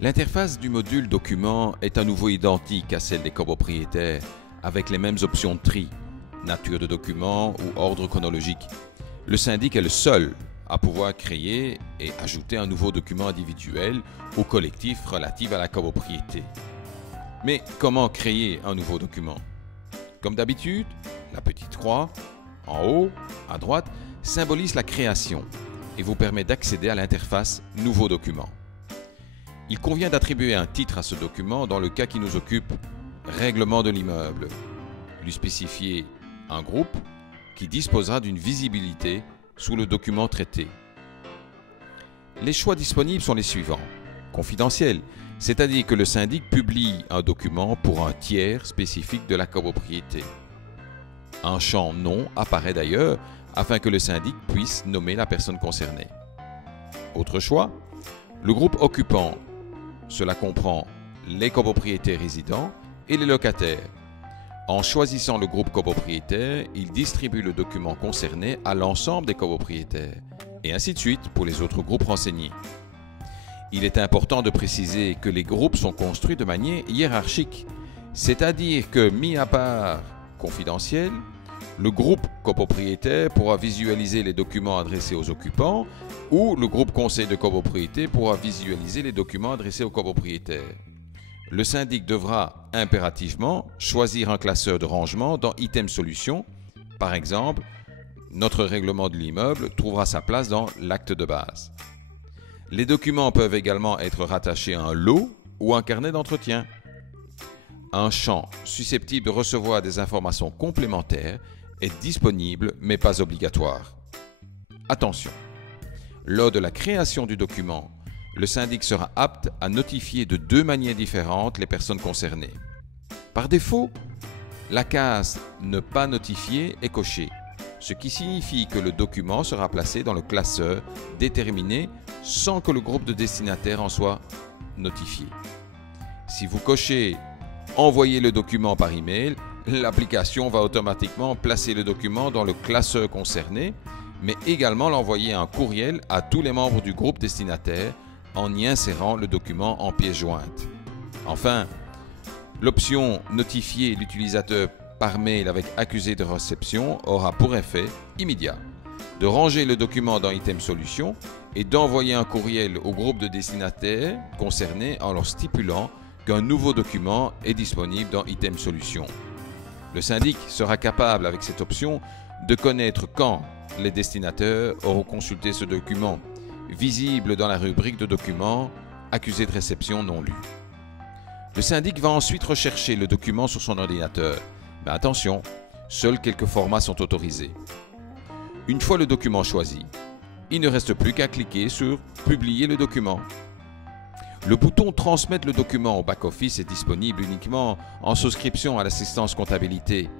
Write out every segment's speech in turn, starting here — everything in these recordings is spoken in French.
L'interface du module document est à nouveau identique à celle des copropriétaires, avec les mêmes options de tri, nature de document ou ordre chronologique. Le syndic est le seul à pouvoir créer et ajouter un nouveau document individuel au collectif relatif à la copropriété. Mais comment créer un nouveau document? Comme d'habitude, la petite croix, en haut, à droite, symbolise la création et vous permet d'accéder à l'interface « Nouveau document ». Il convient d'attribuer un titre à ce document dans le cas qui nous occupe, règlement de l'immeuble. Lui spécifier un groupe qui disposera d'une visibilité sous le document traité. Les choix disponibles sont les suivants. Confidentiel, c'est-à-dire que le syndic publie un document pour un tiers spécifique de la copropriété. Un champ non apparaît d'ailleurs afin que le syndic puisse nommer la personne concernée. Autre choix, le groupe occupant. Cela comprend les copropriétaires résidents et les locataires. En choisissant le groupe copropriétaire, il distribue le document concerné à l'ensemble des copropriétaires, et ainsi de suite pour les autres groupes renseignés. Il est important de préciser que les groupes sont construits de manière hiérarchique, c'est-à-dire que, mis à part confidentiel, le groupe copropriétaire pourra visualiser les documents adressés aux occupants ou le groupe conseil de copropriété pourra visualiser les documents adressés aux copropriétaires. Le syndic devra impérativement choisir un classeur de rangement dans Item Solutions. Par exemple, notre règlement de l'immeuble trouvera sa place dans l'acte de base. Les documents peuvent également être rattachés à un lot ou un carnet d'entretien. Un champ susceptible de recevoir des informations complémentaires est disponible mais pas obligatoire. Attention, lors de la création du document, le syndic sera apte à notifier de deux manières différentes les personnes concernées. Par défaut, la case « Ne pas notifier » est cochée, ce qui signifie que le document sera placé dans le classeur déterminé sans que le groupe de destinataires en soit notifié. Si vous cochez « Envoyer le document par email », l'application va automatiquement placer le document dans le classeur concerné, mais également l'envoyer un courriel à tous les membres du groupe destinataire en y insérant le document en pièce jointe. Enfin, l'option « Notifier l'utilisateur par mail avec accusé de réception » aura pour effet immédiat de ranger le document dans Item Solutions et d'envoyer un courriel au groupe de destinataires concernés en leur stipulant qu'un nouveau document est disponible dans Item Solutions. Le syndic sera capable, avec cette option, de connaître quand les destinataires auront consulté ce document, visible dans la rubrique de documents « Accusé de réception non lu ». Le syndic va ensuite rechercher le document sur son ordinateur. Mais attention, seuls quelques formats sont autorisés. Une fois le document choisi, il ne reste plus qu'à cliquer sur « Publier le document ». Le bouton « Transmettre le document au back-office » est disponible uniquement en souscription à l'assistance comptabilité.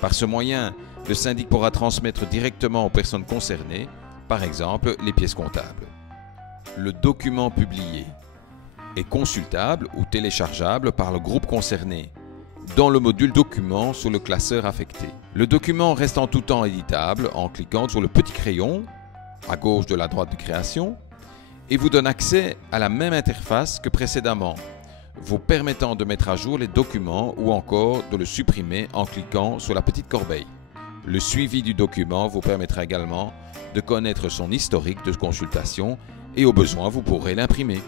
Par ce moyen, le syndic pourra transmettre directement aux personnes concernées, par exemple les pièces comptables. Le document publié est consultable ou téléchargeable par le groupe concerné dans le module document sous le classeur affecté. Le document reste en tout temps éditable en cliquant sur le petit crayon à gauche de la droite de création et vous donne accès à la même interface que précédemment, vous permettant de mettre à jour les documents ou encore de le supprimer en cliquant sur la petite corbeille. Le suivi du document vous permettra également de connaître son historique de consultation et au besoin vous pourrez l'imprimer.